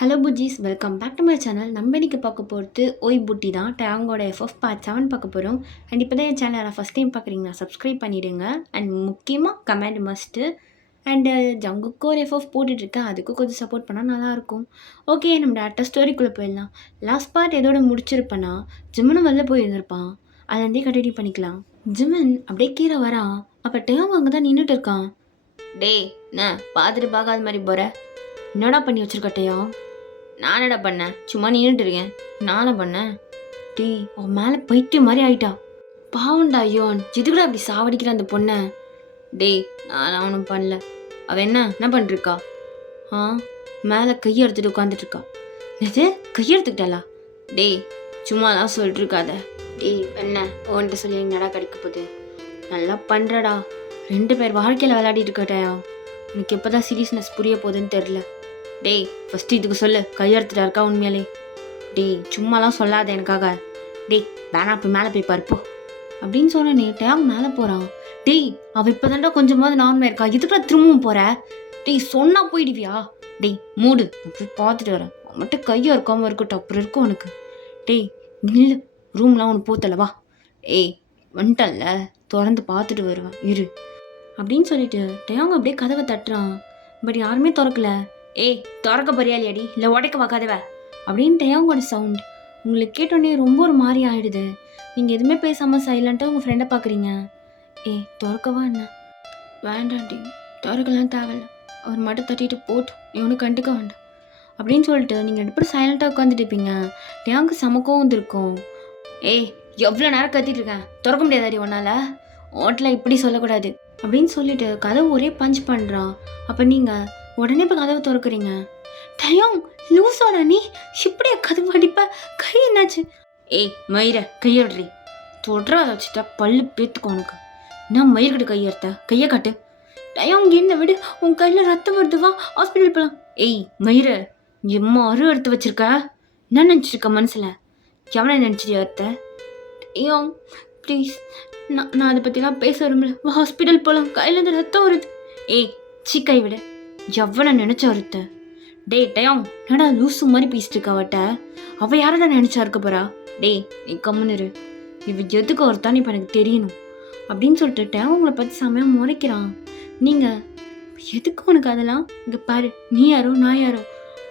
Hello புஜ்ஜீஸ், welcome back to my channel. நம்ம இன்னைக்கு பார்க்க போகிறது ஓய் புட்டி தான். டேங்கோட எஃப்எஃப் பார்ட் 7 பார்க்க போகிறோம். அண்ட் இப்போ தான் என் சேனலை ஃபஸ்ட் டைம் பார்க்குறீங்கன்னா சப்ஸ்கிரைப் பண்ணிவிடுங்க. அண்ட் முக்கியமாக கமெண்ட் மஸ்ட்டு. அண்டு ஜங்குக்கும் ஒரு எஃப்எஃப் போட்டுட்ருக்கேன், அதுக்கும் கொஞ்சம் சப்போர்ட் பண்ணால் நல்லாயிருக்கும். ஓகே, நம்ம டேரக்டாக ஸ்டோரிக்குள்ளே போயிடலாம். லாஸ்ட் பார்ட் எதோட முடிச்சிருப்பேன்னா, ஜிம்மனும் வெளில போயிருந்திருப்பான். அதுலேருந்தே கண்டினியூ பண்ணிக்கலாம். ஜிம்மன் அப்படியே கீழே வரான். அப்போ டேங் அங்கே தான் நின்றுட்டு இருக்கான். டே என்ன பார்த்துட்டு பார்க்காத மாதிரி போகிற? என்னடா பண்ணி வச்சுருக்கட்டையா? நான் என்னடா பண்ணேன்? சும்மா நின்றுட்டு இருக்கேன். நானே பண்ணேன். டீ அவன் மேலே பைத்தியம் மாதிரி ஆயிட்டா. பாவண்டா யோன், எதுக்குடா அப்படி சாவடிக்கிற அந்த பொண்ணை? டேய் நான் அவனும் பண்ணல. அவள் என்ன பண்ணிருக்கா? மேலே கையை எடுத்துட்டு உட்காந்துட்ருக்கா. எது கையெடுத்துக்கிட்டாளா? டேய் சும்மாலாம் சொல்லிட்டு இருக்காத. டேய் என்ன உன்கிட்ட சொல்லி என்னடா கிடைக்க போகுது? நல்லா பண்ணுறடா. 2 பேர் வாழ்க்கையில் விளையாடிட்டு இருக்கட்டையா. எனக்கு எப்போ தான் சீரியஸ்னஸ் புரிய போகுதுன்னு தெரில. டேய் ஃபஸ்ட்டு இதுக்கு சொல்லு, கையெடுத்துட்டா இருக்கா உண்மையாலே? டேய் சும்மாலாம் சொல்லாத எனக்காக. டேய் வேணா போய் மேலே போய் பார்ப்போ அப்படின்னு சொன்னே. டேங் மேலே போகிறான். டேய் அவள் இப்போ தான்டா கொஞ்சமாவது நார்மலாக இருக்கா, இதுக்குள்ள திரும்பவும் போகிற? டேய் சொன்னா போயிடுவியா? டேய் மூடு, போய் பார்த்துட்டு வரேன். அவன் மட்டும் கையை இருக்காமல் இருக்கட்டும், அப்புறம் இருக்கும் உனக்கு. டேய் இல்லை, ரூம்லாம் ஒன்று போத்தலவா. ஏய் வந்துட்டல்ல, திறந்து பார்த்துட்டு வருவேன் இரு அப்படின்னு சொல்லிட்டு டேங் அப்படியே கதவை தட்டுறான். பட் யாருமே திறக்கல. ஏய் திறக்க போறியாலியாடி, இல்லை உடைக்க கதவை அப்படின்னு டேங்கோட சவுண்ட் உங்களுக்கு கேட்டோடனே ரொம்ப ஒரு மாதிரி ஆகிடுது. நீங்கள் எதுவுமே பேசாமல் சைலண்ட்டாக உங்கள் ஃப்ரெண்டை பார்க்குறீங்க. ஏய் திறக்கவா என்ன? வேண்டாண்டி, திறக்கலாம் தேவையில்ல, அவர் மட்டும் தட்டிட்டு போட்டு நீ ஒன்றும் கண்டுக்க வேண்டாம் அப்படின்னு சொல்லிட்டு நீங்கள் 2 பேரும் சைலண்ட்டாக உட்காந்துட்டு இருப்பீங்க. டேங்கு சமக்கவும் வந்துருக்கும். ஏய் எவ்வளோ நேரம் கத்திட்டு இருக்கேன், திறக்க முடியாதாடி உன்னால்? ஓட்டலை இப்படி சொல்லக்கூடாது அப்படின்னு சொல்லிட்டு கதவு ஒரே பஞ்ச் பண்ணுறான். அப்போ நீங்கள் உடனே இப்போ கதவை திறக்கிறீங்க. டயம் லூஸோட நீ இப்படியே கதவு அடிப்ப, கை என்னாச்சு? ஏய் மயிர கையடுறி, தொடர அதை வச்சுட்டா பல்லு பேத்துக்கும் உனக்கு. நான் மயிர்கிட்ட கையெடுத்த கையை காட்டு. டயம் என்ன விடு, உன் கையில் ரத்தம் வருதுவா, ஹாஸ்பிட்டல் போகலாம். ஏய் மயிர எம்மா எடுத்து வச்சிருக்க, என்ன நினச்சிருக்க மனசில்? எவனை நினச்சிட்டு அறுத்த? ஐயோ ப்ளீஸ், நான் அதை பற்றிலாம் பேச விரும்பல, ஹாஸ்பிட்டல் போகலாம், கையிலேருந்து ரத்தம் வருது. ஏய் கை விட, எவ்வளோ நினச்சா ஒருத்த? டே டயம் என்னடா லூசு மாதிரி பேசிட்டு இருக்கா அவட்ட? அவள் யாரடா நினச்சா இருக்க போறா? டே நீ கம்முன்னு, இவ எதுக்கு ஒருத்தான் இப்போ எனக்கு தெரியணும் அப்படின்னு சொல்லிட்டு டயம் உங்களை பற்றி செமையாக முறைக்கிறான். நீங்கள் எதுக்கு உனக்கு அதெல்லாம்? இங்கே பாரு, நீ யாரோ நான் யாரோ,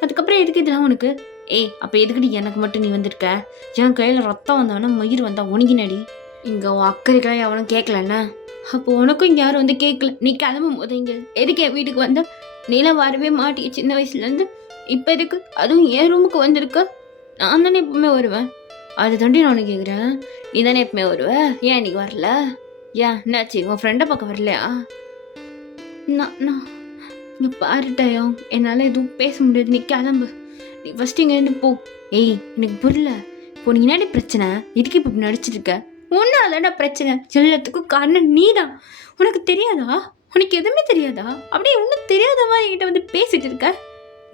அதுக்கப்புறம் எதுக்கு இதெல்லாம் உனக்கு? ஏய் அப்போ எதுக்குடி எனக்கு மட்டும் நீ வந்திருக்க? என் கையில் ரத்தம் வந்தானா மயிர் வந்தா உனகினடி? இங்கே உன் அக்கறைக்காக அவனும் கேட்கலண்ணா, அப்போ உனக்கும் இங்கே யாரும் வந்து கேட்கல. நீ கிளம்பும் போது இங்கே எதுக்கு என் வீட்டுக்கு வந்த? நீலாம் வரவே மாட்டிய சின்ன வயசுலேருந்து, இப்போ எதுக்கு அதுவும் என் ரூமுக்கு வந்திருக்க? நான் தானே எப்பவுமே வருவேன். அது தாண்டி நான் உனக்கு கேட்குறேன், நீ தானே எப்பவுமே வருவ, ஏன் இன்னைக்கு வரல? ஏன் என்னாச்சு, உன் ஃப்ரெண்டை பார்க்க வரலையா? நான் இங்கே பாருட்டாயும், என்னால் எதுவும் பேச முடியாது, நீ கிளம்பு, நீ ஃபஸ்ட்டு இங்கேருந்து போ. ஏய் எனக்கு புரியல, இப்போ நீ என்னடி பிரச்சனை? இதுக்கு இப்போ நடிச்சிட்டு இருக்க? ஒன்றாலடா பிரச்சனை, எல்லாத்துக்கும் காரணம் நீ தான். உனக்கு தெரியாதா? உனக்கு எதுவுமே தெரியாதா? அப்படியே ஒன்றும் தெரியாத மாதிரி என்கிட்ட வந்து பேசிட்டு இருக்க.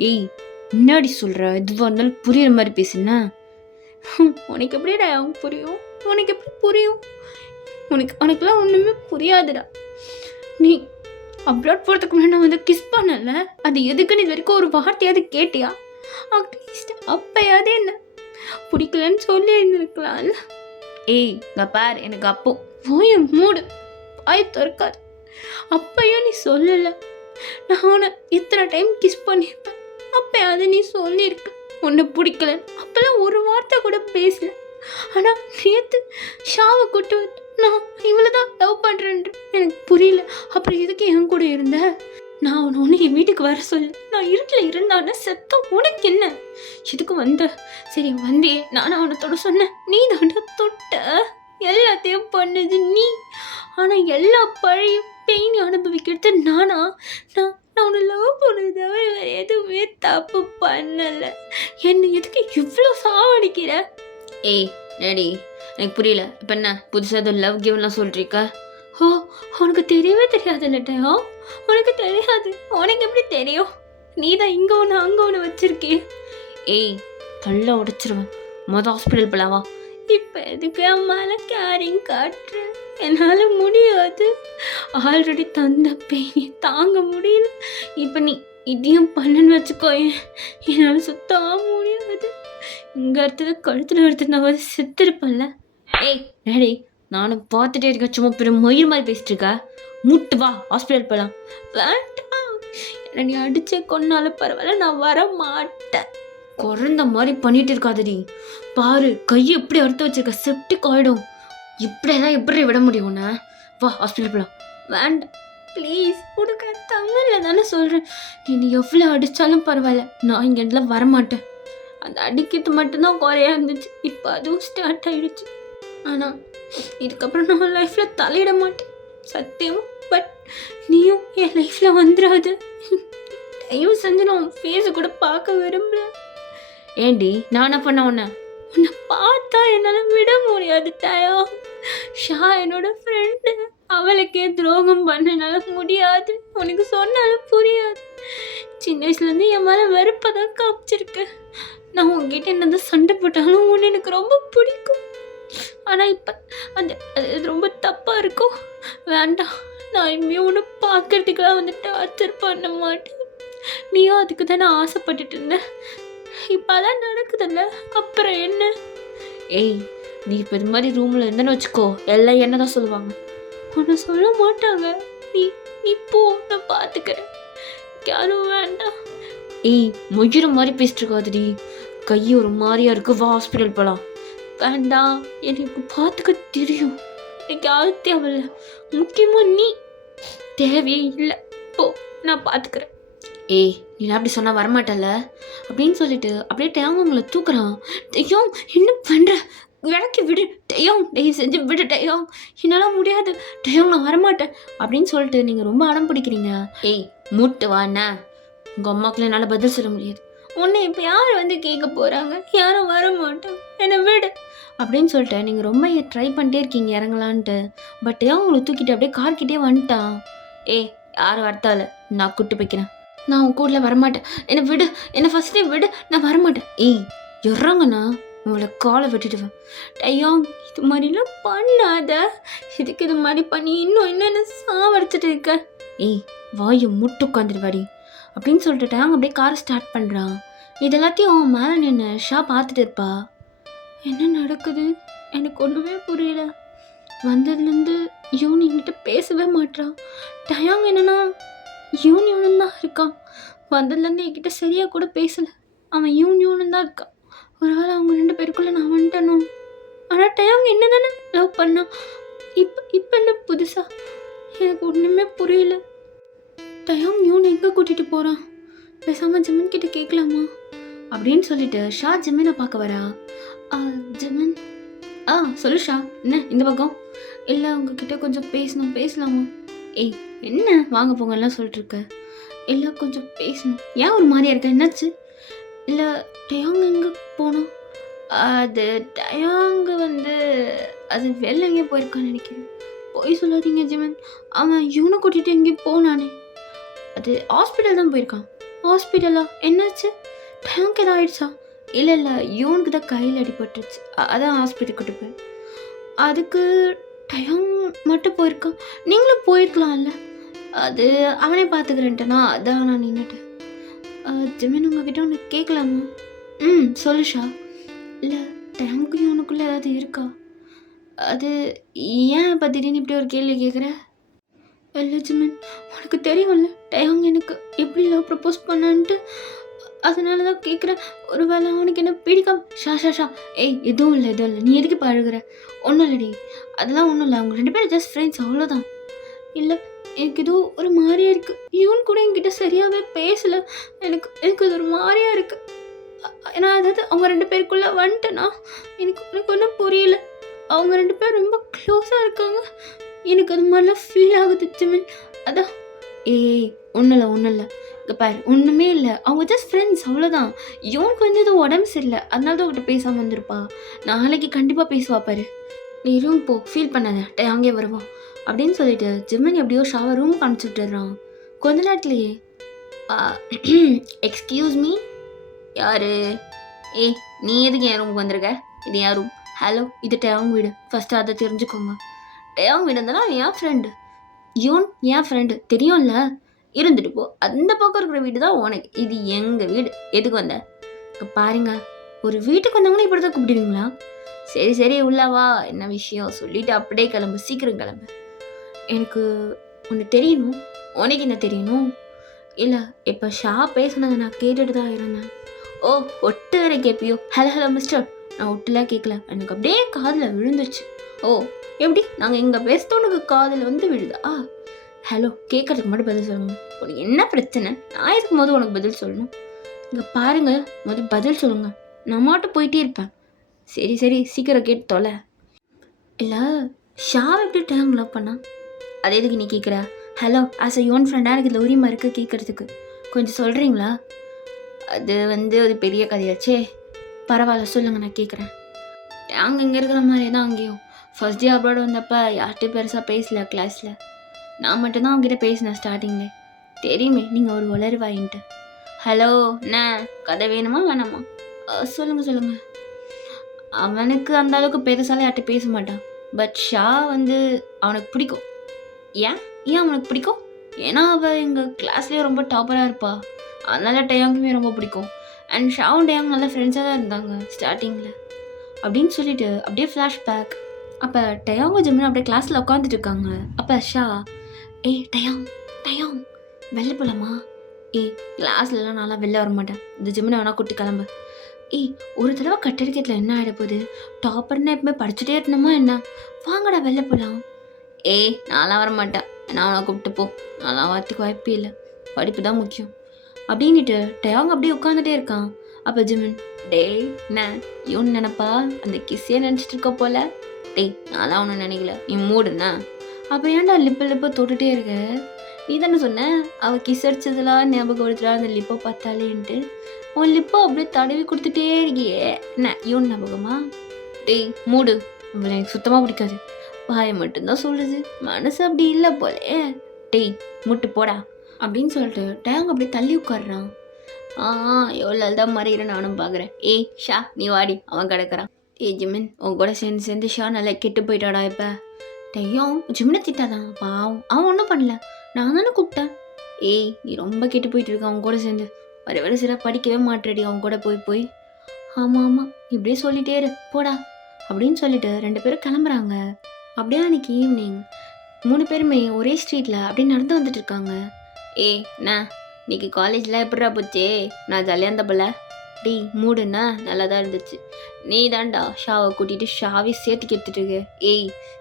ஏய் முன்னாடி சொல்கிற, எதுவாக இருந்தாலும் புரியுற மாதிரி பேசுனா உனக்கு எப்படிடா புரியும்? உனக்கு எப்படி புரியும்? உனக்குலாம் ஒன்றுமே புரியாதுடா. நீ அப்ராட் போகிறதுக்கு முன்னாடி நான் வந்து கிஸ் பண்ணல, அது எதுக்குன்னு இது வரைக்கும் ஒரு வார்த்தையாவது கேட்டியா? அட்லீஸ்ட் அப்பயாவது என்ன பிடிக்கலன்னு சொல்லி இருந்திருக்கலாம்ல. ஏய் நான் பார், எனக்கு அப்போ போய் மூடு, பாய் திறக்காது. அப்பையும் நீ சொல்லலை, நான் உன்னை இத்தனை டைம் கிஸ் பண்ணியிருப்பேன், அப்பயாவது நீ சொல்லியிருக்க உன்னை பிடிக்கல. அப்போல்லாம் ஒரு வார்த்தை கூட பேசல. ஆனால் நேற்று ஷாவை கூட்டு நான் இவ்வளோதான் லவ் பண்ணுறேன்ற எனக்கு புரியல. அப்புறம் எதுக்கு என் கூட இருந்த? நான் ஒன்று என் வீட்டுக்கு வர சொல்லு, நான் இருட்டில் இருந்தானே செத்தம், உனக்கு என்ன? எதுக்கு வந்த? சரி வந்தே, நானும் அவனை தொட சொன்னேன், நீ தாண்டா தொட்ட, எல்லாத்தையும் பண்ணது நீ. ஆனால் எல்லா பழையும் பெயின் அனுபவிக்கிறது நானா? நான் உன்னை லவ் பண்ணது தவிர வேறு எதுவுமே தப்பு பண்ணலை. என்னை எதுக்கு இவ்வளோ சாவடிக்கிற? ஏய் டேடி எனக்கு புரியல, இப்போ என்ன புதுசாக ஏதோ லவ் கேம்லாம் சொல்கிறீக்கா? ஓ உனக்கு தெரியவே தெரியாது இல்லட்டா? உனக்கு தெரியாது, உனக்கு எப்படி தெரியும்? நீ தான் இங்கே ஒன்று அங்கே ஒன்று வச்சிருக்கே. ஏய் பல்ல உடைச்சிருவேன், ஹாஸ்பிட்டல் போலாவா? இப்போ எதுக்கு அம்மால கேரிங் காட்டுற? என்னால் முடியாது, ஆல்ரெடி தந்த பெயினை தாங்க முடியல. இப்போ நீ இதையும் பண்ணன்னு வச்சுக்கோயேன், என்னால் சுத்தமாக முடியாது. இங்கே அடுத்தது கழுத்தில் எடுத்துருந்தாவது செத்துருப்பேன்ல. ஏய் டேடி, நானும் பார்த்துட்டே இருக்கேன், சும்மா பெரிய மயிர் மாதிரி பேசிட்டு இருக்கா. மூட்டு வா, ஹாஸ்பிட்டல் போகலாம். வேண்டாம், என்னை நீ அடிச்சே கொன்னாலும் பரவாயில்ல, நான் வர மாட்டேன். குறைந்த மாதிரி பண்ணிட்டு இருக்காதடி. பாரு, கையை எப்படி அறுத்து வச்சிருக்க, செப்டிக் ஆகிடும். இப்படியெல்லாம் எப்படி விட முடியும் உன்னை? வா, ஹாஸ்பிட்டல் போகலாம். வேண்டாம் ப்ளீஸ், உனக்கு தமிழில் தானே சொல்கிறேன். நீ எவ்வளோ அடித்தாலும் பரவாயில்ல, நான் இங்கே இடத்துல வரமாட்டேன். அந்த அடிக்கிறது மட்டும்தான் குறையா இருந்துச்சு, இப்போ அதுவும் ஸ்டார்ட் ஆகிடுச்சு. ஆனால் இதுக்கப்புறம் நான் லைஃப்பில் தலையிட மாட்டேன் சத்தியமாக. பட் நீயும் என் லைஃப்பில் வந்துடாது. தயவு செஞ்சு நான் உன் ஃபேஸை கூட பார்க்க விரும்புகிறேன். ஏண்டி நான் என்ன பண்ண உன்னை பார்த்தா என்னால் விட முடியாது டயோ. ஷா என்னோட ஃப்ரெண்டு, அவளுக்கே துரோகம் பண்ணனால முடியாது. உனக்கு சொன்னாலும் புரியாது. சின்ன வயசுலேருந்து என் மேலே வெறுப்பை தான் காமிச்சிருக்கேன். நான் உங்ககிட்ட என்னதான் சண்டை போட்டாலும் ஒன்று எனக்கு ரொம்ப பிடிக்கும். ஆனால் இப்போ அது ரொம்ப தப்பாக இருக்கும். வேண்டாம், நான் இனிமேல் ஒன்று பார்க்கறதுக்கெல்லாம் வந்துட்டு டார்ச்சர் பண்ண மாட்டேன். நீயும் அதுக்கு தானே ஆசைப்பட்டுட்டு இருந்தேன். இப்போ அதான் நடக்குதுல்ல, அப்புறம் என்ன? ஏய், நீ இப்போ இது மாதிரி ரூமில் இருந்தேன்னு வச்சுக்கோ, எல்லாம் என்ன தான் சொல்லுவாங்க. ஒன்றும் சொல்ல மாட்டாங்க. நீ போ, நான் பார்த்துக்கிறேன். யாரும் வேண்டாம். ஏய், மொய்கிற மாதிரி பேசிட்டு இருக்காதுடி. கை ஒரு மாதிரியா இருக்கு, வா ஹாஸ்பிட்டல் போகலாம். வேண்டாம், எனக்கு பார்த்துக்க தெரியும். எனக்கு யாரும் தேவையில்ல, முக்கியமாக நீ தேவையே இல்லை. போ, நான் பார்த்துக்கிறேன். ஏய், நீ அப்படி சொன்னால் வரமாட்டல அப்படின்னு சொல்லிட்டு அப்படியே டேங்க உங்களை தூக்குறான். டெய்யோங், என்ன பண்ணுற? விளக்கி விடு டெய்யோங், டெய்வ் செஞ்சு விடு டெய்யோங், என்னால் முடியாது டெய்யோங், நான் வரமாட்டேன் அப்படின்னு சொல்லிட்டு நீங்கள் ரொம்ப அடம் பிடிக்கிறீங்க. ஏய், மூட்டு வாண்ணா, உங்கள் அம்மாக்குள்ள என்னால் பதில் சொல்ல முடியாது. உன்னை இப்போ யார் வந்து கேட்க போகிறாங்க? யாரும் வர மாட்டோம், என்னை விடு அப்படின்னு சொல்லிட்டு நீங்கள் ரொம்ப ட்ரை பண்ணிட்டே இருக்கீங்க இறங்கலான்ட்டு. பட் ஏன் உங்களை தூக்கிட்டு அப்படியே கார்கிட்டே வந்துட்டான். ஏய், யாரும் வரத்தால, நான் கூப்பிட்டு போய்க்கிறேன். நான் உன் கூட வரமாட்டேன், என்னை விடு, என்னை ஃபஸ்ட்டே விடு, நான் வரமாட்டேன். ஏய், இறங்கண்ணா, உங்களை காலை வெட்டிடுவேன். டயோங், இது மாதிரிலாம் பண்ணாத. இதுக்கு இது மாதிரி பண்ணி இன்னும் என்னென்ன சாவடிச்சிட்டு இருக்க? ஏய், வாயை முட்டு உட்காந்துருவாடி அப்படின்னு சொல்லிட்டு டயாங் அப்படியே காரை ஸ்டார்ட் பண்ணுறான். இது எல்லாத்தையும் அவன் மேலே நின்று ஷா பார்த்துட்டு இருப்பா. என்ன நடக்குது எனக்கு ஒன்றுமே புரியல. வந்ததுலேருந்து யூனிங்கிட்ட பேசவே மாட்டான். டயாங் என்னன்னா யூனியூன்னு தான் இருக்கான். வந்ததுலேருந்து என்கிட்ட சரியாக கூட பேசலை. அவன் யூனியூன்னு தான் இருக்கான். ஒருவேளை அவங்க 2 பேருக்குள்ளே நான் வந்துட்டனும். ஆனால் டயாங் என்ன தானே லவ் பண்ணான். இப்போ என்ன புதுசா? எனக்கு ஒன்றுமே புரியல. டயாங் யூன் எங்கே கூட்டிகிட்டு போகிறான்? பேசாமல் ஜிமின் கிட்ட கேட்கலாமா அப்படின்னு சொல்லிட்டு ஷா ஜிமினை பார்க்க வரா. ஜிமின், சொல்லு ஷா, என்ன இந்த பக்கம்? இல்லை, உங்ககிட்ட கொஞ்சம் பேசலாமா? ஏய், என்ன வாங்க போங்கலாம் சொல்லிட்டு இருக்க? இல்லை, கொஞ்சம் பேசணும். ஏன் ஒரு மாதிரியா இருக்க, என்னாச்சு? இல்லை, டயாங் எங்கே போனோம்? அது டயாங் அது வெளில எங்கேயும் போயிருக்கான்னு நினைக்கிறேன். போய் சொல்லாதீங்க ஜிமன், அவன் இவனை கூட்டிகிட்டு எங்கேயும் போனானே. அது ஹாஸ்பிட்டல் தான் போயிருக்கான். ஹாஸ்பிட்டலா? என்னாச்சு? டயாங்க்கு எதாவது ஆயிடுச்சா? இல்லை, இவனுக்கு தான் கையில் அடிபட்டுருச்சு, அதான் ஹாஸ்பிட்டல் கூட்டு போய். அதுக்கு டயாங் மட்டும் போயிருக்கான், நீங்களும் போயிருக்கலாம்ல. அது அவனே பார்த்துக்கிறேன்ட்டேனா, அதான் நான் நின்றுட்டேன். ஜிமின், உங்ககிட்ட ஒன்று கேட்கலாமா? சொல்லுஷா. இல்லை, டயாங்கு இவனுக்குள்ளே ஏதாவது இருக்கா? அது ஏன் இப்போ திடீர்னு இப்படி ஒரு கேள்வி கேட்குற? இல்லை ஜிமின், உனக்கு தெரியும்ல டயாங் எனக்கு எப்படி லவ் ப்ரப்போஸ் பண்ணான்ட்டு, அதனால தான் கேட்குறேன். ஒரு வேளை அவனுக்கு என்ன பிடிக்காம. ஷா, ஏய், எதுவும் இல்லை, நீ எதுக்கு பழகுற? ஒன்றும் இல்லடி, அதெல்லாம் ஒன்றும் இல்லை, அவங்க 2 பேரும் ஜஸ்ட் ஃப்ரெண்ட்ஸ், அவ்வளோதான். இல்லை, எனக்கு ஏதோ ஒரு மாதிரியா இருக்குது. இவன் கூட என்கிட்ட சரியாகவே பேசலை. எனக்கு அது ஒரு மாதிரியா இருக்குது. நான் அதாவது அவங்க 2 பேருக்குள்ளே வந்துட்டேன்னா எனக்கு ஒன்றும் புரியல. அவங்க 2 பேரும் ரொம்ப க்ளோஸாக இருக்காங்க, எனக்கு அது மாதிரிலாம் ஃபீல் ஆகுது ஜிமின், அதான். ஏய், ஒன்றும் இல்லை, இங்கே பாரு, ஒன்றுமே இல்லை, அவங்க ஜஸ்ட் ஃப்ரெண்ட்ஸ், அவ்வளோதான். இவனுக்கு இது உடம்பு சரியில்லை, அதனால தான் அவங்ககிட்ட பேசாமல் வந்திருப்பா. நாளைக்கு கண்டிப்பாக பேசுவா பாரு. நீ ரூம் போ, ஃபீல் பண்ணாத, அங்கே வருவான் அப்படின்னு சொல்லிட்டு ஜிமின் எப்படியோ ஷாவை ரூமுக்கு அனுப்பிச்சி விட்டுறான். கொஞ்ச நேரத்துலையே எக்ஸ்கியூஸ் மீ, யாரு? ஏய், நீ எதுக்கு என் ரூமுக்கு வந்திருக்க? இது என் ரூம். ஹலோ, இது டயாங் வீடு, ஃபஸ்ட்டு அதை தெரிஞ்சுக்கோங்க. டயாங் வீடு இருந்தாலும் என் ஃப்ரெண்டு. யூன் என் ஃப்ரெண்டு தெரியும்ல. இருந்துட்டு போ. அந்த பக்கம் இருக்கிற வீடு தான் உனக்கு. இது எங்கள் வீடு. எதுக்கு வந்த? இங்கே பாருங்க, ஒரு வீட்டுக்கு வந்தவங்களே இப்படி தான் கூப்பிடுவீங்களா? சரி சரி உள்ள வா, என்ன விஷயம் சொல்லிட்டு அப்படியே கிளம்பு, சீக்கிரம் கிளம்பு. எனக்கு ஒன்று தெரியணும். உனக்கு என்ன தெரியணும்? இல்லை, இப்போ ஷா பேசுனதை நான் கேட்டுட்டு தான் இருந்தேன். ஓ, ஒட்டு வேற கேட்பியோ? Hello hello mister. நான் ஒட்டுலாம் கேட்கல, எனக்கு அப்படியே காதில் விழுந்துச்சு. ஓ, எப்படி நாங்கள் இங்கே பேசுறது உனக்கு காதில் வந்து விழுதா? ஹலோ, கேட்கறதுக்கு மட்டும் பதில் சொல்லுங்க. உனக்கு என்ன பிரச்சனை? நான் இருக்கும் போது உனக்கு பதில் சொல்லணும். இங்கே பாருங்க, முதல் பதில் சொல்லுங்க. நான் மாட்டும் போயிட்டே இருப்பேன். சரி சரி, சீக்கிரம் கேட்டு தொலை. இல்லை, ஷாவை எப்படி டைம் லவ் பண்ணா? அது எதுக்கு நீ கேட்குற? ஹலோ, ஆஸ் அ யோன் ஃப்ரெண்டாக எனக்கு இதில் உரிமை இருக்குது கேட்குறதுக்கு. கொஞ்சம் சொல்கிறீங்களா? அது அது பெரிய கதையாச்சே. பரவாயில்ல, சொல்லுங்கள், நான் கேட்குறேன். அங்கே இங்கே இருக்கிற மாதிரியே தான் அங்கேயும். ஃபர்ஸ்ட் டே அப்ராட் வந்தப்போ யார்கிட்டையும் பெருசாக பேசல கிளாஸில். நான் மட்டும்தான் அவங்ககிட்ட பேசினேன் ஸ்டார்டிங்கில். தெரியுமே நீங்கள் ஒரு வளருவாயின்ட்டு. ஹலோ, என்ன கதை வேணுமா வேணாமா? சொல்லுங்கள் சொல்லுங்கள். அவனுக்கு அந்த அளவுக்கு பெருசால யார்கிட்ட பேச மாட்டான். பட் ஷா அவனுக்கு பிடிக்கும். ஏன் ஏன் அவனுக்கு பிடிக்கும்? ஏன்னா அவள் எங்கள் கிளாஸ்லேயே ரொம்ப டாப்பராக இருப்பா. அதனால டயாங்குமே ரொம்ப பிடிக்கும். அண்ட் ஷாவும் டயாங் நல்ல ஃப்ரெண்ட்ஸாக தான் இருந்தாங்க ஸ்டார்டிங்கில் அப்படின்னு சொல்லிட்டு அப்படியே ஃப்ளாஷ்பேக். அப்போ டயாங்கும் ஜிம்முன்னு அப்படியே கிளாஸில் உட்காந்துட்டு இருக்காங்க. அப்போ ஷா, டயாங் டயாங் வெளில போகலாமா? கிளாஸ்லலாம் நல்லா வெளில வர மாட்டேன், இந்த ஜிம்முனை வேணா கூட்டி கிளம்பு. ஒரு தடவை கட்டடிக்கிறதுல என்ன ஆகிட போகுது? டாப்பர்னா எப்பவுமே படிச்சுட்டே இருக்கணுமா என்ன? வாங்கடா வெளில போகலாம். நான்லாம் வர மாட்டேன், நான் அவனை கூப்பிட்டு போ. நான்லாம் வரத்துக்கு வாய்ப்பே இல்லை, படிப்பு தான் முக்கியம் அப்படின்ட்டு டயாங் அப்படியே உட்காந்துட்டே இருக்கான். அப்போ ஜிமின், என்ன இவனு நினப்பா? அந்த கிஸ்ஸே நினச்சிட்டு இருக்க போல. நான்லாம் ஒன்றும் நினைக்கல, நீ மூடுண்ணா. அப்போ ஏன்டா லிப்பை தொட்டுட்டே இருக்க? நீ தானே சொன்ன அவள் கிஸ் அடிச்சதுலாம் ஞாபகம் கொடுத்துட்டா அந்த லிப்பை பார்த்தாலேன்ட்டு. உன் லிப்பை அப்படியே தடவி கொடுத்துட்டே இருக்கியே, என்ன இவன் ஞாபகமா? மூடு, அவளை எனக்கு சுத்தமாக பிடிக்காது. வாயை மட்டும்தான் சொல்லுது, மனசு அப்படி இல்லை போலே. மூட்டு போடா அப்படின்னு சொல்லிட்டு டயாங் அப்படியே தள்ளி உட்காடுறான். எவ்வளோ தான் மறையிற நானும் பார்க்குறேன். ஷா நீ வாடி, அவன் கிடக்குறான். ஜிமின், உன் கூட சேர்ந்து ஷா நல்லா கெட்டு போயிட்டாடா. இப்போ டயாங் ஜிமினை திட்டாதான், பாவம் அவன் ஒன்றும் பண்ணல, நான் தானே கூப்பிட்டேன். நீ ரொம்ப கெட்டு போயிட்டு இருக்க அவன் கூட சேர்ந்து. வர சில படிக்கவே மாட்டேடி அவன் கூட போய். ஆமாம் இப்படியே சொல்லிட்டே இரு போடா அப்படின்னு சொல்லிட்டு 2 பேரும் கிளம்புறாங்க. அப்படியே அன்னைக்கு ஈவினிங் 3 பேருமே ஒரே ஸ்ட்ரீட்டில் அப்படியே நடந்து வந்துட்டு இருக்காங்க. என்ன இன்னைக்கு காலேஜில் எப்படிடா போச்சே? நான் ஜாலியாக இருந்த போல. மூடுண்ணா நல்லா தான் இருந்துச்சு. நீ தான்டா ஷாவை கூட்டிகிட்டு ஷாவே சேர்த்துக்கு எடுத்துட்டு இருக்க.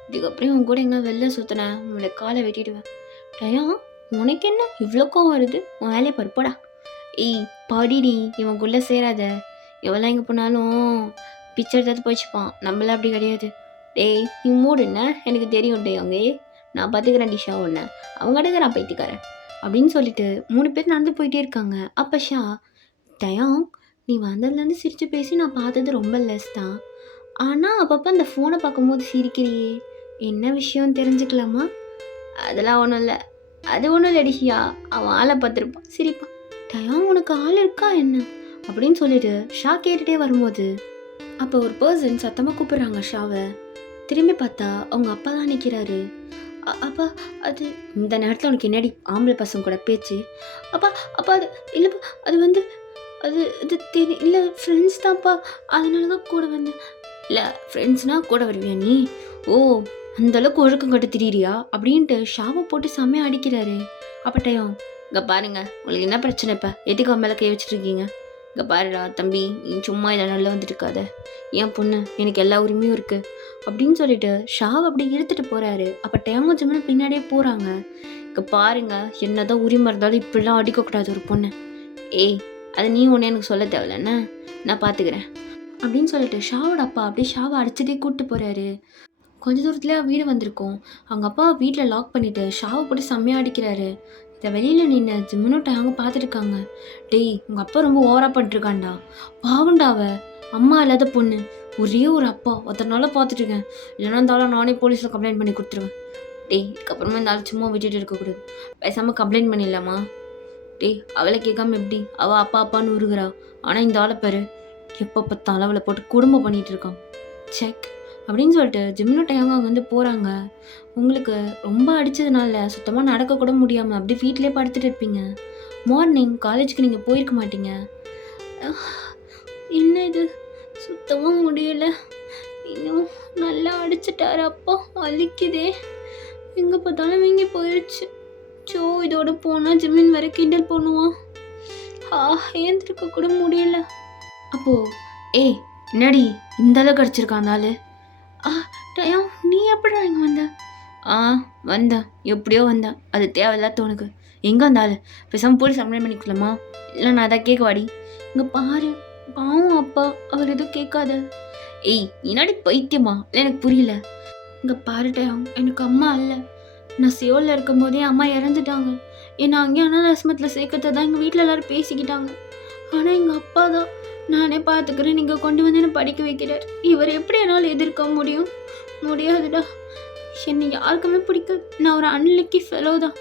இதுக்கப்புறம் உன் கூட எங்கே வெளில சுற்றினேன், உங்களை காலை வெட்டிடுவேன். டயாங், உனக்கு என்ன இவ்வளோ கோவம் வருது? உன் வேலையை பருப்போடா. பாடிடி, இவனுக்குள்ளே சேராத. எவ்வளோ எங்கே போனாலும் பிக்சர் எடுத்து போயிச்சுப்பான், நம்மளாம் அப்படி கிடையாது. நீ மூடுண்ண, எனக்கு தெரியும் அவங்க, நான் பார்த்துக்கிறேன் ஷா ஒன்று, அவங்க அடுக்கிறான் பைத்தியக்காரன் அப்படின்னு சொல்லிட்டு 3 பேர் நடந்து போயிட்டே இருக்காங்க. அப்போ ஷா, டயாங் நீ வந்ததுலேருந்து சிரித்து பேசி நான் பார்த்தது ரொம்ப லெஸ் தான், ஆனால் அப்பப்போ அந்த ஃபோனை பார்க்கும்போது சிரிக்கிறியே, என்ன விஷயம் தெரிஞ்சுக்கலாமா? அதெல்லாம் ஒன்றும் இல்லை, அது ஒன்றும் இல்லடி ஷியா, அவன் ஆளை பார்த்துருப்பான் சிரிப்பான். டயாங் உனக்கு ஆள் இருக்கா என்ன அப்படின்னு சொல்லிட்டு ஷா கேட்டுகிட்டே வரும்போது அப்போ ஒரு பர்சன் சத்தமாக கூப்பிடுறாங்க ஷாவை. திரும்பி பார்த்தா அவங்க அப்பா தான் நிற்கிறாரு. அப்பா, அது இந்த நேரத்தில் உனக்கு என்னடி ஆம்பளை பசங்க கூட பேச்சு? அப்பா அப்பா அது இல்லைப்பா, அது அது இது இல்லை ஃப்ரெண்ட்ஸ் தான்ப்பா, அதனால தான் கூட வந்தேன். இல்லை ஃப்ரெண்ட்ஸ்னால் கூட வருவியா நீ? ஓ, அந்தளவுக்கு ஒழுக்கம் கட்டு திரியிறியா அப்படின்ட்டு ஷாவை போட்டு செம்மையாக அடிக்கிறாரு. அப்போ டயாங், இங்கே பாருங்க, உங்களுக்கு என்ன பிரச்சனை? இப்போ எதுக்கு அவன் மேலே கை வச்சுருக்கீங்க? இங்கே பாருடா தம்பி, நீ சும்மா இதை நல்லா வந்துட்டு இருக்காத, ஏன் பொண்ணு, எனக்கு எல்லா உரிமையும் இருக்குது அப்படின்னு சொல்லிட்டு ஷாவை அப்படி இழுத்துட்டு போகிறாரு. அப்போ டயாங்கும் ஜிம்முன்னு பின்னாடியே போகிறாங்க. இங்கே பாருங்க, என்னதான் உரிமை இருந்தாலும் இப்படிலாம் அடிக்கக்கூடாது ஒரு பொண்ணு. அது நீ ஒன்று எனக்கு சொல்ல தேவையில்லண்ணா, நான் பார்த்துக்கிறேன் அப்படின்னு சொல்லிட்டு ஷாவோட அப்பா அப்படியே ஷாவை அடிச்சுட்டே கூப்பிட்டு போகிறாரு. கொஞ்ச தூரத்துலேயே வீடு வந்திருக்கோம். அவங்க அப்பா வீட்டில் லாக் பண்ணிவிட்டு ஷாவை போட்டு செம்மையாக அடிக்கிறாரு. இதை வெளியில் நின்று ஜிம்முன்னு டயாங்க பார்த்துருக்காங்க. உங்கள் அப்பா ரொம்ப ஓவராக பண்ணிட்டுருக்காண்டா, பாவண்டாவ அம்மா இல்லாத பொண்ணு, ஒரே ஒரு அப்பா ஒருத்தனால பார்த்துட்ருக்கேன், இல்லைன்னா இருந்தாலும் நானே போலீஸில் கம்ப்ளைண்ட் பண்ணி கொடுத்துருவேன். இதுக்கப்புறமா இந்த ஆள் சும்மா விட்டுட்டு இருக்கக்கூடாது, பேசாமல் கம்ப்ளைண்ட் பண்ணிடலாமா? அவளை கேட்காம எப்படி? அவள் அப்பா அப்பான்னு உருகிறா, ஆனால் இந்த ஆளை பாரு, எப்போ பார்த்தாலும் அவளை போட்டு குடும்பம் பண்ணிகிட்டு இருக்கான். செக் அப்படின்னு சொல்லிட்டு ஜிம்மினும் டேங்கும் அங்கே வந்து போகிறாங்க. உங்களுக்கு ரொம்ப அடித்ததுனால சுத்தமாக நடக்கக்கூட முடியாமல் அப்படியே வீட்டிலே படுத்துட்டு இருப்பீங்க. மார்னிங் காலேஜுக்கு நீங்கள் போயிருக்க மாட்டீங்க. என்ன இது சுத்தமாக முடியல, இன்னும் நல்லா அடிச்சிட்டாரு அப்பா, வலிக்குதே, எங்கே பார்த்தாலும் வீங்கி போயிடுச்சு. சோ இதோட போனால் ஜிம்மின் வரை கிண்டல் பண்ணுவான். ஏந்திருக்க கூட முடியல. அப்போது ஏய் என்னடி இந்த அளவுக்கு அடிச்சிருக்கான் அந்த ஆள்? டயம் நீ எப்படி இங்கே வந்த? வந்தேன், எப்படியோ வந்தேன், அது தேவையில்லாத உனக்கு. எங்கே வந்தாள் பேசாமல் போலீஸ் கம்ப்ளைண்ட் பண்ணிக்கலாமா? இல்லை நான் அதை கேட்க வாடி. இங்கே பாரு, பாவம் அப்பா, அவர் எதுவும் கேட்காத. ஏய் என்னடி பைத்தியமா? இல்லை எனக்கு புரியல. இங்கே பாரு டயம், எனக்கு அம்மா இல்லை. நான் சியோலில் இருக்கும்போதே அம்மா இறந்துட்டாங்க. என்னை அங்கேயே அனாதாசிரமத்தில் சேர்க்கறத தான் எங்கள் வீட்டில் எல்லோரும் பேசிக்கிட்டாங்க. ஆனால் எங்கள் அப்பா தான் நானே பார்த்துக்கிறேன், நீங்கள் கொண்டு வந்து என்னை படிக்க வைக்கிறார். இவர் எப்படி என்னால் எதிர்க்க முடியும்? முடியாதுடா. என்னை யாருக்குமே பிடிக்காது. நான் ஒரு அன்லக்கி ஃபெலோ தான்.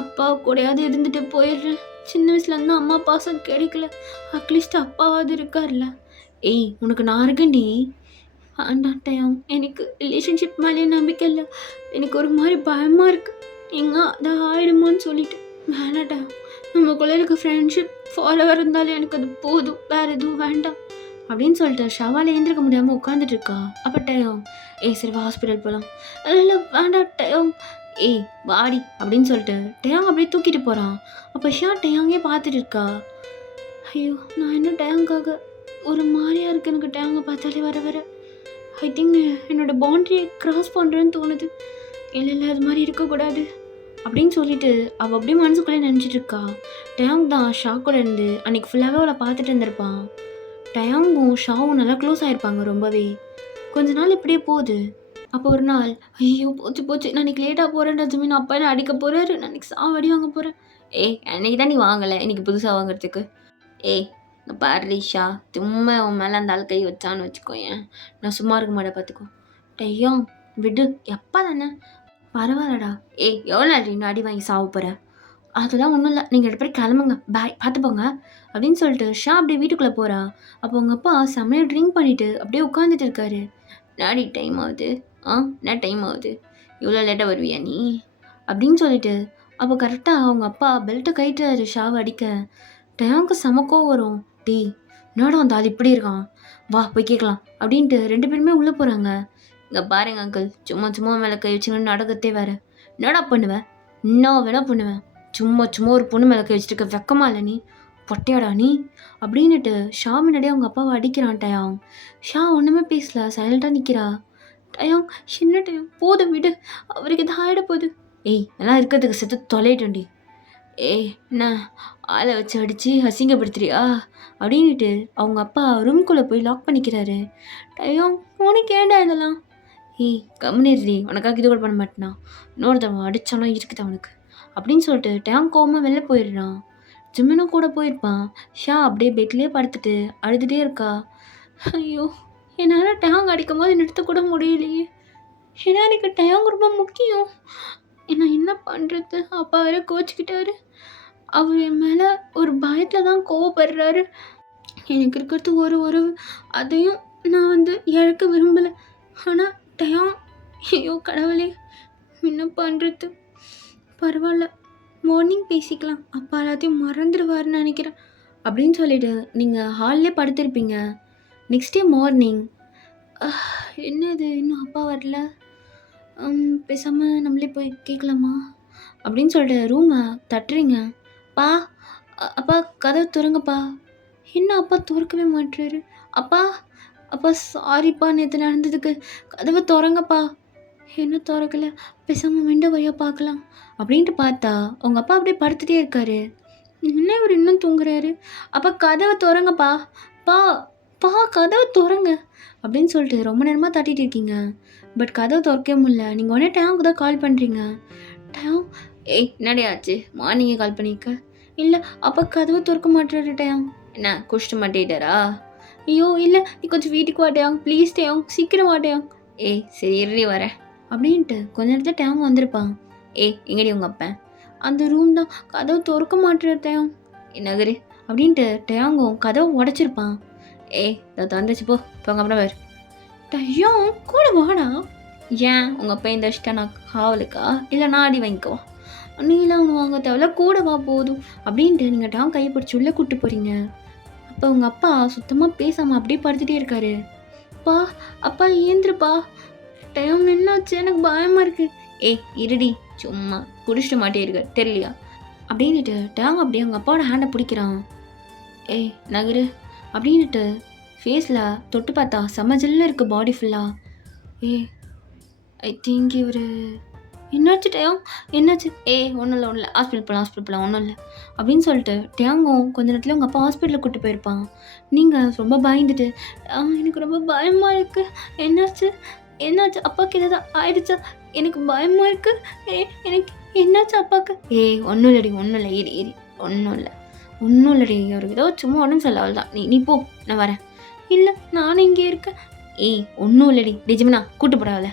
அப்பா கூடயாவது இருந்துட்டு போயிடுறேன். சின்ன வயசுலேருந்து அம்மா பாசம் கிடைக்கல, அட்லீஸ்ட் அப்பாவாவது இருக்கார்ல. ஏய் உனக்கு நான் இருக்கேன்டி. டயம், எனக்கு ரிலேஷன்ஷிப் மேலே நம்பிக்கை இல்லை. எனக்கு ஒரு மாதிரி பயமாக இருக்குது. எங்கே அதை ஆயிடுமோன்னு சொல்லிட்டு வேணாட்டா. நமக்குள்ளே இருக்க ஃப்ரெண்ட்ஷிப் ஃபாலோவர் இருந்தாலும் எனக்கு அது போதும், வேறு எதுவும் வேண்டாம் அப்படின்னு சொல்லிட்டு ஷவால் ஏந்திருக்க முடியாமல் உட்காந்துட்டு இருக்கா. அப்போ டயம், சரி ஹாஸ்பிட்டல் போகலாம். இல்லை வேண்டாம் டயம், வாடி அப்படின்னு சொல்லிட்டு டயாங் அப்படியே தூக்கிட்டு போகிறான். அப்போ ஷா டயாங்கே பார்த்துட்டு இருக்கா. ஐயோ நான் இன்னும் டயாங்காக ஒரு மாதிரியாக இருக்கு, எனக்கு டயாங்க பார்த்தாலே வர வர ஐ திங்க் என்னோடய பவுண்ட்ரியை க்ராஸ் பண்ணுறேன்னு தோணுது. இல்லை அது மாதிரி இருக்கக்கூடாது அப்படின்னு சொல்லிட்டு அவள் அப்படியே மனசுக்குள்ளே நினச்சிட்டு இருக்கா. டயாங் தான் ஷா கூட இருந்து அன்றைக்கி ஃபுல்லாகவே அவளை பார்த்துட்டு இருந்திருப்பான். டயாங்கும் ஷாவும் நல்லா க்ளோஸ் ஆகிருப்பாங்க ரொம்பவே. கொஞ்ச நாள் இப்படியே போகுது. அப்போ ஒரு நாள், ஐயோ போச்சு, நான் இன்றைக்கி லேட்டாக போகிறேன்டா ஜிமின், அப்பா என்ன அடிக்க போகிறாரு, நான் இன்றைக்கி சாவடி வாங்க போகிறேன். அன்றைக்கி தான் நீ வாங்கலை, இன்றைக்கி புதுசாக வாங்குறதுக்கு. பாரு ரீஷா, சும்மா உன் மேலே அந்த ஆள் கை வச்சான்னு வச்சுக்கோயேன், நான் சும்மா இருக்க மாட்டேன் பார்த்துக்கோ. டெய்யோம் விடு, எப்போ தானே, பரவாயில்லடா. எவ்வளோ நாள் இன்னும் அடி வாங்கி சாவ போகிற? அதெல்லாம் ஒன்றும் இல்லை, நீங்கள் 2 பேரும் கிளம்புங்க, பாய், பார்த்துப்போங்க அப்படின்னு சொல்லிட்டு ஷா அப்படியே வீட்டுக்குள்ளே போகிறா. அப்போ உங்கள் அப்பா செம்மையாக ட்ரிங்க் பண்ணிவிட்டு அப்படியே உட்காந்துட்டு இருக்காரு. நாடி டைம் ஆகுது, என்ன டைம் ஆகுது, இவ்வளோ லேட்டாக வருவியா நீ அப்படின்னு சொல்லிட்டு. அப்போ கரெக்டாக அவங்க அப்பா பெல்ட்டை கயிட்டுறாரு ஷாவை அடிக்க. டயாங்க்கு செமக்கோ வரும். என்னடா அந்த ஆள் இப்படி இருக்கான், வா போய் கேட்கலாம் அப்படின்ட்டு 2 பேருமே உள்ளே போகிறாங்க. இங்கே பாருங்க அங்கிள், சும்மா மேலே கை வச்சுங்கன்னு நடக்கத்தே வேறு. என்னடா பண்ணுவேன்? என்ன வேணா பண்ணுவேன். சும்மா ஒரு பொண்ணு மேலே கை வச்சுட்டு இருக்க, வெக்கமா இல்லை நீ, பொட்டையாடா நீ அப்படின்னுட்டு ஷா முன்னாடியே அவங்க அப்பாவை அடிக்கிறான் டயாங். ஷா ஒன்றுமே பேசல, சைலண்ட்டாக நிற்கிறா. டயாங் என்ன டயம், போதும் விடு, அவருக்கு இது ஆகிட போகுது. எல்லாம் இருக்கிறதுக்கு செத்து தொலைட்டண்டி. என்ன ஆளை வச்சு அடித்து அசிங்கப்படுத்துறியா அப்படின்ட்டு அவங்க அப்பா ரூம்குள்ளே போய் லாக் பண்ணிக்கிறாரு. டயம் உனக்கு ஏண்டா இதெல்லாம்? கம்முனிடுறி, உனக்காக இது கூட பண்ண மாட்டேனா, இன்னொருத்தவன் அடித்தானோ இருக்குது அவனுக்கு அப்படின்னு சொல்லிட்டு டயாங் கோவமாக வெளில போயிடுறான். ஜிம்மினும் கூட போயிருப்பான். ஷா அப்படியே பெட்லேயே படுத்துட்டு அழுதுகிட்டே இருக்கா. ஐயோ என்னால் டயாங் அடிக்கும் போது நிறுத்தக்கூட முடியலையே, ஏன்னா எனக்கு டயாங் ரொம்ப முக்கியம். நான் என்ன பண்ணுறது? அப்பா வேற கோச்சிக்கிட்டாரு. அவர் என் மேலே ஒரு பயத்தில் தான் கோவப்படுறாரு. எனக்கு இருக்கிறது ஒரு உறவு, அதையும் நான் இழக்க விரும்பலை. ஆனால் டயாங், ஐயோ கடவுளே, என்ன பண்ணுறது? பரவாயில்ல, மார்னிங் பேசிக்கலாம், அப்பா எல்லாத்தையும் மறந்துடுவார்னு நினைக்கிறேன் அப்படின்னு சொல்லிட்டு நீங்கள் ஹால்லே படுத்திருப்பீங்க. நெக்ஸ்ட் டே மார்னிங், என்னது இன்னும் அப்பா வரல, பேசாமல் நம்மளே போய் கேட்கலாமா அப்படின்னு சொல்லிட்டு ரூமை தட்டுறீங்க. அப்பா கதவை திறங்கப்பா. என்ன அப்பா திறக்கவே மாட்டுறாரு? அப்பா சாரிப்பா, நேற்று நடந்ததுக்கு கதவை திறங்கப்பா. என்ன திறக்கலை, பேசாமல் விண்டோ வழியாக பார்க்கலாம் அப்படின்ட்டு பார்த்தா உங்கள் அப்பா அப்படியே படுத்துகிட்டே இருக்காரு. என்ன இவர் இன்னும் தூங்குறாரு? அப்பா கதவை திறங்கப்பா, கதவை திறங்க அப்படின்னு சொல்லிட்டு ரொம்ப நேரமாக தட்டிகிட்டு இருக்கீங்க. பட் கதவை திறக்கவே முடியல. நீங்கள் உடனே டயாங்க்கு தான் கால் பண்ணுறீங்க. டயாங், என்னடி ஆச்சு, மார்னிங்கே கால் பண்ணியிருக்க? இல்லை அப்பா கதவை திறக்க மாட்டேறாரு டயாங். என்ன குடிச்சிட்டு மாட்டேட்டாரா? ஐயோ இல்லை, நீ கொஞ்சம் வீட்டுக்கு வா டயாங், ப்ளீஸ் டயாங், சீக்கிரம் வா டயாங். சரி இறி வரேன் அப்படின்ட்டு கொஞ்ச நேரத்தில் டயாங் வந்திருப்பான். எங்கடி உங்கள் அப்பன்? அந்த ரூம் தான், கதவை திறக்க மாட்டேறாரு டயாங். என்னகரு அப்படின்ட்டு டயாங்கும் கதவை உடச்சிருப்பான். இதை வந்துச்சு போ, இப்போ உங்கள் அப்புறம் வேறு. டேய் கூட வாடா. ஏன் உங்கள் அப்பா எந்திரிச்சிட்டா நான் காவலுக்கா? இல்லை நான் அடி வாங்கிக்கவா? நீலாம் ஒன்று வாங்க தேவையில்ல, கூட வா போதும் அப்படின்ட்டு நீங்கள் டாங் கையை பிடிச்சி உள்ளே கூப்பிட்டு போகிறீங்க. அப்போ உங்கள் அப்பா சுத்தமாக பேசாமல் அப்படியே படுத்துட்டே இருக்காரு. அப்பா அப்பா ஏந்திருப்பா, டைம் என்னாச்சு, எனக்கு பயமாக இருக்குது. ஏய் இருடி, சும்மா குடிச்சிட்டு மாட்டே இருக்க தெரியலையா அப்படின்னுட்டு டாங் அப்படியே அவங்க அப்பாவோட ஹேண்டை பிடிக்கிறான். ஏய் நகரு அப்படின்னுட்டு ஃபேஸில் தொட்டு பார்த்தா செம்ம ஜில்ல இருக்குது பாடி ஃபுல்லாக. ஐ திங்க் இவர் என்னாச்சு டேங், என்னாச்சு? ஒன்றும் இல்லை ஹாஸ்பிட்டல் போகலாம் ஒன்றும் இல்லை அப்படின்னு சொல்லிட்டு டேங்கும் கொஞ்ச நேரத்தில் உங்கள் அப்பா ஹாஸ்பிட்டலுக்கு கூப்பிட்டு போயிருப்பான். நீங்கள் ரொம்ப பயந்துட்டு எனக்கு ரொம்ப பயமாக இருக்குது, என்னாச்சு அப்பாவுக்கு ஏதாவது ஆயிடுச்சா, எனக்கு பயமாக இருக்குது, எனக்கு என்னாச்சு அப்பாவுக்கு? ஒன்றும் இல்லடி இரு ஒன்றும் இல்லடி, அவருக்கு ஏதோ சும்மா உடம்பு சொல்ல அவள் தான், நீ போ நான் வரேன். இல்லை நானும் இங்கே இருக்கேன். ஒன்றும் இல்லடி ஜிமினா கூட்டு போடாவல.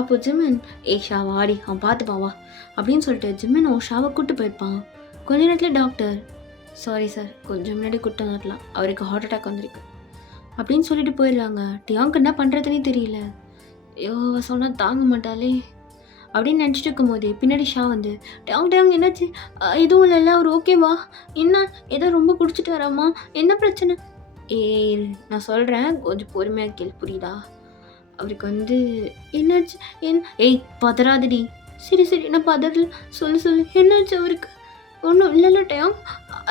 அப்போ ஜிமின் ஷா வாடி அவன் பார்த்துப்பான் வா அப்படின்னு சொல்லிட்டு ஜிமின் ஷாவை கூட்டு போயிருப்பான். கொஞ்ச நேரத்தில் டாக்டர் சாரி சார் கொஞ்சம் முன்னாடி கூட்டம் வரலாம், அவருக்கு ஹார்ட் அட்டாக் வந்திருக்கு அப்படின்னு சொல்லிட்டு போயிடலாங்க. டியாங்க்கு என்ன பண்ணுறதுனே தெரியல. சொன்னால் தாங்க மாட்டாளே அப்படின்னு நினச்சிட்டு இருக்கும் போதே பின்னாடி ஷா வந்து டாங் என்னாச்சு? எதுவும் இல்லைல்ல, அவர் ஓகேவா? என்ன ஏதோ ரொம்ப குடிச்சிட்டு வராமா, என்ன பிரச்சனை? நான் சொல்கிறேன் கொஞ்சம் பொறுமையாக கேள் புரியுதா? அவருக்கு வந்து என்னாச்சு? பதறாதடி. சரி நான் பதறல, சொல்லு என்னாச்சு அவருக்கு? ஒன்றும் இல்லைல்ல டைம்,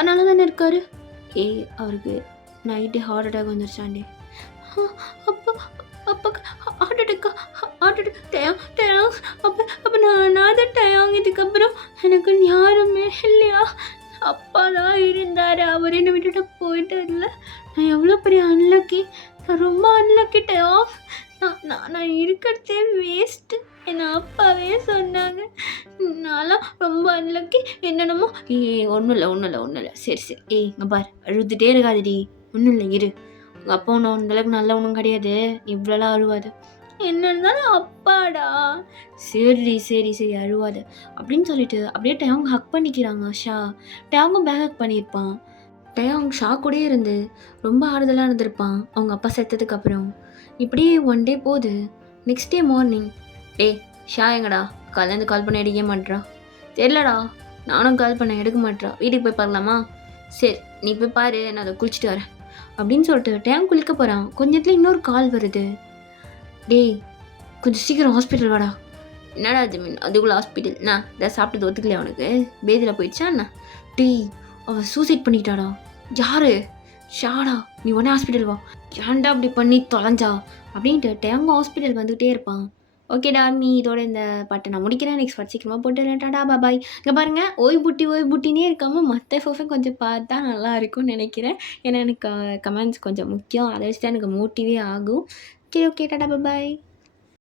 நல்லா தானே இருக்காரு. அவருக்கு நைட்டே ஹார்ட் அட்டாக் வந்துருச்சாண்டே. அப்போ அப்பாக்கு ஹார்ட் அட்டாக் டயாங் அப்போ நான் தான் டயாங். இதுக்கப்புறம் எனக்கு யாருமே இல்லையா? அப்பா தான் இருந்தார், அவர் என்னை விட்டுட்டு போயிட்டு இல்லை. நான் எவ்வளோ பெரிய அன்லக்கி, நான் ரொம்ப அன்லக்கி டயாங். நான் இருக்கிறதே வேஸ்ட்டு, என்னை அப்பாவே சொன்னாங்க. நான்லாம் ரொம்ப அன்லக்கி, என்னென்னமோ. ஒன்றும் இல்லை சரி இங்கே பார், அழுதுகிட்டே இருக்காதுடி, ஒன்றும் இல்லை இரு. உங்கள் அப்பா ஒன்றும் அந்தளவுக்கு நல்ல ஒன்றும் கிடையாது, இவ்வளோலாம் அழுவாது. என்ன இருந்தாலும் அப்பாடா. சரி அழுவாது அப்படின்னு சொல்லிட்டு அப்படியே டயாங் ஹக் பண்ணிக்கிறாங்க ஷா. டயாங்கும் பேக் ஹக் பண்ணியிருப்பான். டயாங் ஷா கூடயே இருந்து ரொம்ப ஆறுதலாக இருந்திருப்பான் அவங்க அப்பா செத்ததுக்கு அப்புறம். இப்படியே ஒன் டே போகுது. நெக்ஸ்ட் டே மார்னிங் ஷா எங்கடா? காலேருந்து கால் பண்ண எடுக்க மாட்டேறா. தெரிலடா, நானும் கால் பண்ண எடுக்க மாட்டேறா. வீட்டுக்கு போய் பார்க்கலாமா? சரி நீ போய் பாரு, நான் அதை குளிச்சுட்டு வரேன் அப்படின்னு சொல்லிட்டு டேங்க் குளிக்க போகிறான். கொஞ்சத்துல இன்னொரு கால் வருது. கொஞ்சம் சீக்கிரம் ஹாஸ்பிட்டல் வாடா. என்னடா ஜமீன் அதுக்குள்ளே ஹாஸ்பிட்டல்? நான் இதை சாப்பிட்டது ஒத்துக்கலையா அவனுக்கு? பேதியில் போயிடுச்சா என்ன? அவள் சூசைட் பண்ணிட்டாடா. யாரு? ஷாடா. நீ உடனே ஹாஸ்பிட்டல் வா. ஏன்டா அப்படி பண்ணி தொலைஞ்சா அப்படின்ட்டு டேங்க் ஹாஸ்பிட்டல் வந்துகிட்டே இருப்பான். ஓகேடா, நீ இதோட இந்த பாட்டை நான் முடிக்கிறேன். நெக்ஸ்ட் பாட்டு சீக்கிரமாக போட்டு டாடா பாய். இங்கே பாருங்கள், ஓய் புட்டினே இருக்காமல் மற்ற ஃபோஃபை கொஞ்சம் பார்த்தா நல்லா இருக்கும்னு நினைக்கிறேன். ஏன்னா எனக்கு கமெண்ட்ஸ் கொஞ்சம் முக்கியம், அதை வச்சு தான் எனக்கு மோட்டிவே ஆகும். சரி ஓகே டாடா பாய்.